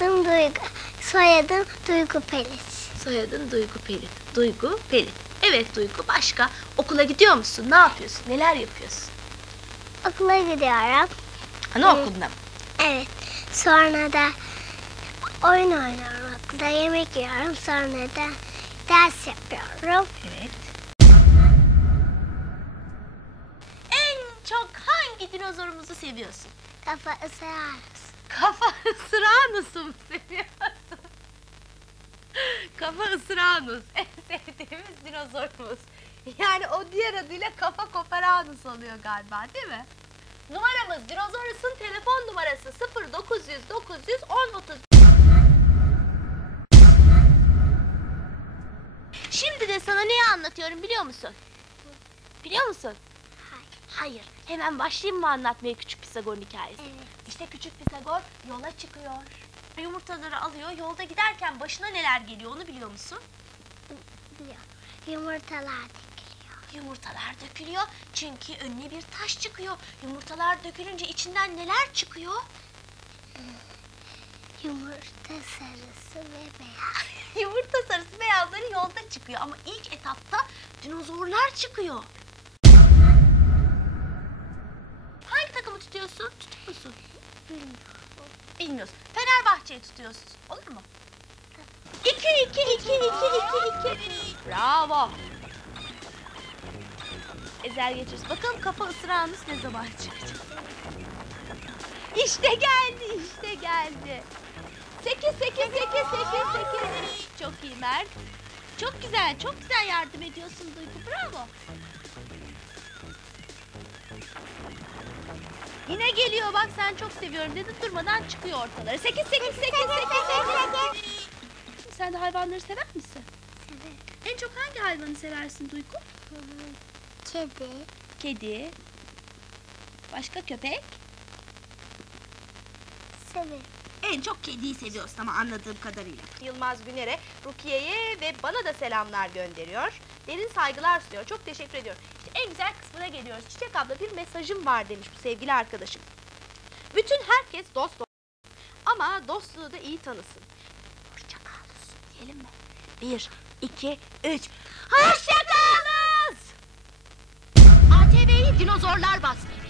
Duygu. Soyadım Duygu Pelit. Soyadın Duygu Pelit. Duygu Pelit. Evet Duygu başka. Okula gidiyor musun? Ne yapıyorsun? Neler yapıyorsun? Okula gidiyorum. Anaokuluna mı? Evet. Sonra da oyun oynuyorum okulda. Yemek yiyorum. Sonra da ders yapıyorum. Evet. En çok hangi dinozorumuzu seviyorsun? Kafa ısırarız. Kafa ısıranus'u mu seviyorsun? Kafa ısıranus. En sevdiğimiz dinozorumuz. Yani o diğer adıyla kafa koparanus oluyor galiba değil mi? Numaramız Dinozorus'un telefon numarası 0900 900 10 30. Şimdi de sana neyi anlatıyorum biliyor musun? Biliyor musun? Hayır. Hemen başlayayım mı anlatmaya küçük Pisagor'un hikayesi? Evet. İşte küçük Pisagor yola çıkıyor. Yumurtaları alıyor. Yolda giderken başına neler geliyor onu biliyor musun? Biliyorum. Yumurtalar dikiliyor. Yumurtalar dökülüyor. Çünkü önüne bir taş çıkıyor. Yumurtalar dökülünce içinden neler çıkıyor? Yumurta sarısı ve beyaz. Yumurta sarısı beyazları yolda çıkıyor. Ama ilk etapta dinozorlar çıkıyor. Tutuyorsun? Tutuyor musun? Bilmiyorum. Bilmiyorsun. Fenerbahçe'yi tutuyorsun. Olur mu? İki, iki, iki, iki, iki, iki. Bravo. Ezer geçiyoruz. Bakalım kafa ısırağınız ne zaman çıkacak? İşte geldi, işte geldi. Sekiz, sekiz, sekiz, sekiz, sekiz. Çok iyi Mert. Çok güzel, çok güzel yardım ediyorsun Duygu. Bravo. Yine geliyor bak sen çok seviyorum dedin durmadan çıkıyor ortalara. Sekiz, sekiz, sekiz, sekiz, sekiz. Sen de hayvanları sever misin? Severim. En çok hangi hayvanı seversin Duygu? Kedi. Kedi. Başka köpek? Severim. En çok kediyi seviyorsun ama anladığım kadarıyla. Yılmaz Güner'e, Rukiye'ye ve bana da selamlar gönderiyor. Derin saygılar sunuyor. Çok teşekkür ediyorum. İşte en güzel kısmına geliyoruz. Çiçek abla bir mesajım var demiş bu sevgili arkadaşım. Bütün herkes dost. Ama dostluğu da iyi tanısın. Hoşça kalın diyelim mi? Bir, iki, üç. Hoşça kalın! ATV'yi dinozorlar bastı.